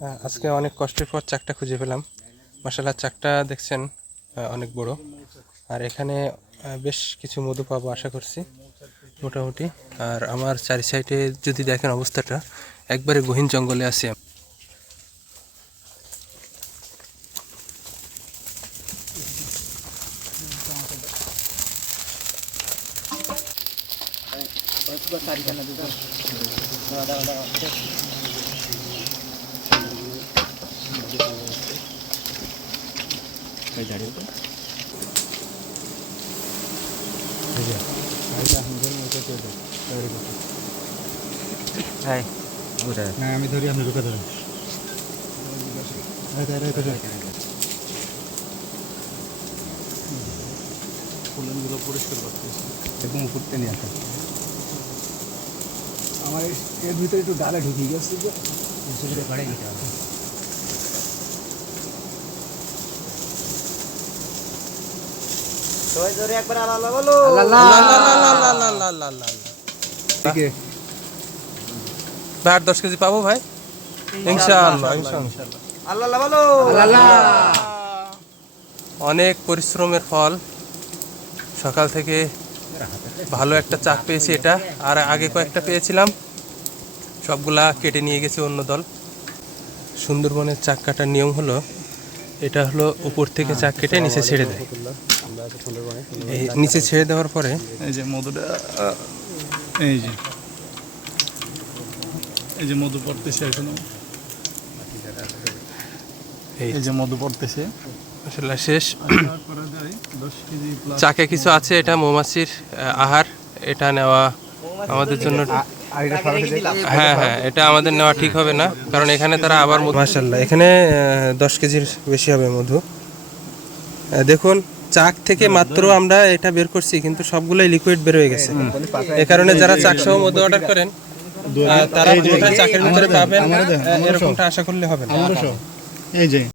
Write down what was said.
হ্যাঁ, আজকে অনেক কষ্টের পর চাকটা খুঁজে পেলাম। মাসাল্লাহ চাকটা দেখছেন অনেক বড়। আর এখানে বেশ কিছু মধু পাবো আশা করছি মোটামুটি। আর আমার চারি সাইডে যদি দেখেন অবস্থাটা একবারে গহীন জঙ্গলে আছি। আমি। না আমি ধরি আপনি ঢুকে ধরেন ফুলগুলো পরিষ্কার করতেছি এরকম উপরতে নিয়ে আসা আমার এর ভিতরে একটু ডালে ঢুকিয়ে গেছে তো আল্লাহ, আল্লাহ, আল্লাহ, আল্লাহ, আল্লাহ, আল্লাহ, আল্লাহ। ঠিক ভাই আর দশ কেজি পাবো ভাই? ইনশাআল্লাহ ইনশাআল্লাহ অনেক পরিশ্রমের ফল। সকাল থেকে ভালো একটা চাক পেয়েছি এটা। আর আগে কয়েকটা পেয়েছিলাম। সবগুলা কেটে নিয়ে গেছে অন্য দল। সুন্দরবনের চাক কাটার নিয়ম হলো এটা হলো উপর থেকে চাক কেটে নিচে ছেড়ে দেয়। এই নিচে ছেড়ে দেওয়ার পরে এই যে মধুটা এই যে। এই যে মধু পড়তেছে এখনও। এই। যে মধু পড়তেছে। আসলে শেষ। করা যায় দশ কেজি প্লাস চাকে কিছু আছে এটা মৌমাছির আহার এটা নেওয়া আমাদের জন্য হ্যাঁ হ্যাঁ এটা আমাদের নেওয়া ঠিক হবে না কারণ এখানে তারা আবার মাসাল্লাহ এখানে দশ কেজির বেশি হবে মধু। দেখুন চাক থেকে মাত্র আমরা এটা বের করছি কিন্তু সবগুলোই লিকুইড বের হয়ে গেছে। এ কারণে যারা চাক সহ মধু অর্ডার করেন তারা চাকরি চাকের ভিতরে পাবেন এরকমটা আশা করলে হবে না। এই যে